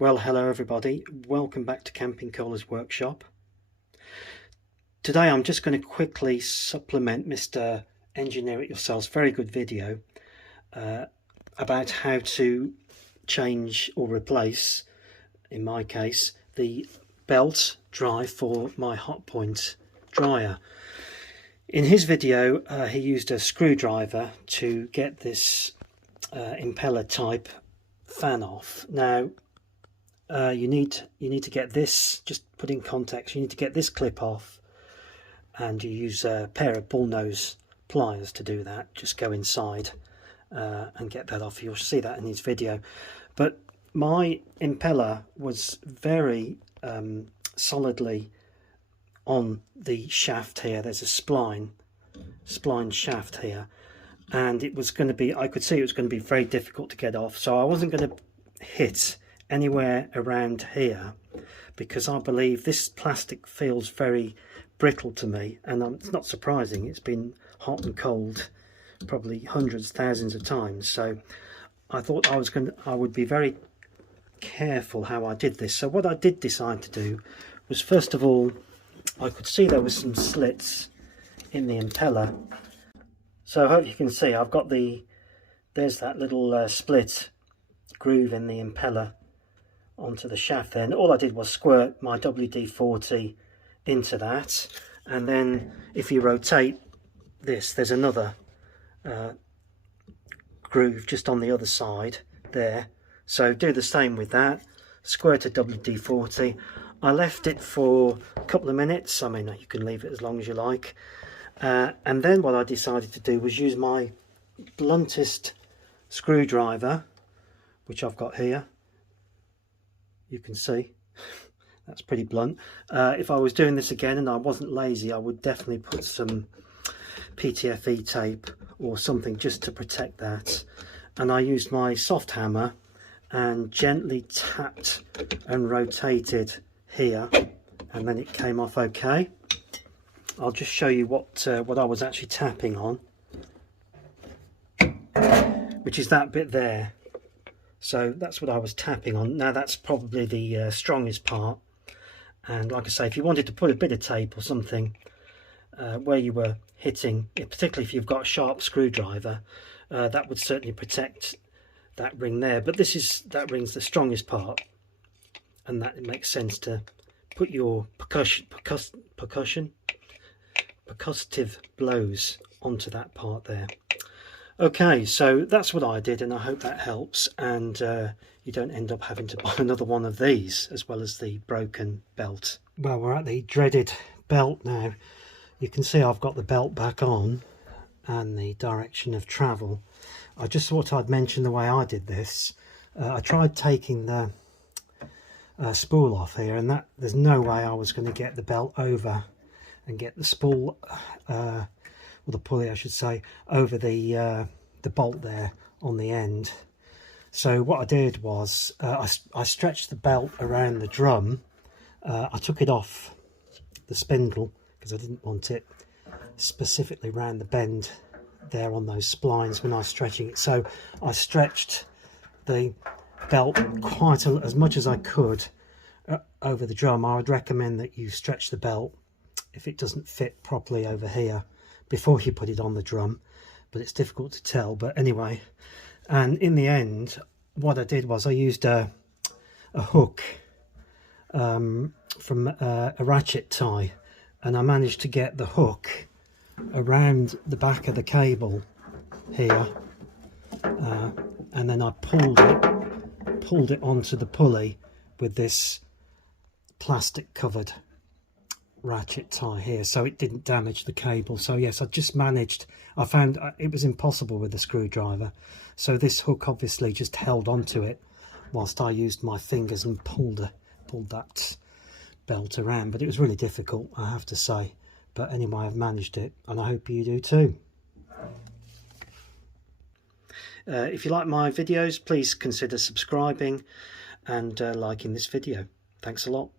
Well, hello everybody, welcome back to Camping Coala's workshop. Today I'm just going to quickly supplement Mr. Engineer It Yourself's very good video about how to change or replace, in my case, the belt drive for my Hotpoint dryer. In his video he used a screwdriver to get this impeller type fan off. Now you need to get this, just put in context, you need to get this clip off, and you use a pair of bullnose pliers to do that. Just go inside and get that off. You'll see that in his video. But my impeller was very solidly on the shaft here. There's a spline shaft here, and it was going to be, I could see it was going to be very difficult to get off, so I wasn't going to hit anywhere around here, because I believe this plastic feels very brittle to me, and it's not surprising. It's been hot and cold probably hundreds, thousands of times, so I thought I would be very careful how I did this. So what I did decide to do was, first of all, I could see there was some slits in the impeller, so I hope you can see I've got there's that little split groove in the impeller onto the shaft there, and all I did was squirt my WD-40 into that, and then if you rotate this, there's another groove just on the other side there, so do the same with that. Squirt a WD-40. I left it for a couple of minutes. I mean, you can leave it as long as you like, and then what I decided to do was use my bluntest screwdriver, which I've got here. You can see that's pretty blunt. If I was doing this again and I wasn't lazy, I would definitely put some PTFE tape or something just to protect that. And I used my soft hammer and gently tapped and rotated here, and then it came off okay. I'll just show you what I was actually tapping on, which is that bit there. So that's what I was tapping on. Now that's probably the strongest part, and like I say, if you wanted to put a bit of tape or something where you were hitting, particularly if you've got a sharp screwdriver, that would certainly protect that ring there. But that ring's the strongest part, and that it makes sense to put your percussive blows onto that part there. Okay, so that's what I did, and I hope that helps, and you don't end up having to buy another one of these, as well as the broken belt. Well, we're at the dreaded belt now. You can see I've got the belt back on and the direction of travel. I just thought I'd mention the way I did this. I tried taking the spool off here, and there's no way I was going to get the belt over and get the spool, or the pulley I should say, over the bolt there on the end. So what I did was I stretched the belt around the drum. I took it off the spindle because I didn't want it specifically round the bend there on those splines when I was stretching it. So I stretched the belt quite as much as I could over the drum. I would recommend that you stretch the belt if it doesn't fit properly over here before you put it on the drum, but it's difficult to tell. But anyway, and in the end what I did was I used a hook from a ratchet tie, and I managed to get the hook around the back of the cable here, and then I pulled it onto the pulley with this plastic covered ratchet tie here, so it didn't damage the cable. So yes, I found it was impossible with the screwdriver, so this hook obviously just held onto it whilst I used my fingers and pulled that belt around. But it was really difficult, I have to say. But anyway, I've managed it, and I hope you do too. If you like my videos, please consider subscribing and liking this video. Thanks a lot.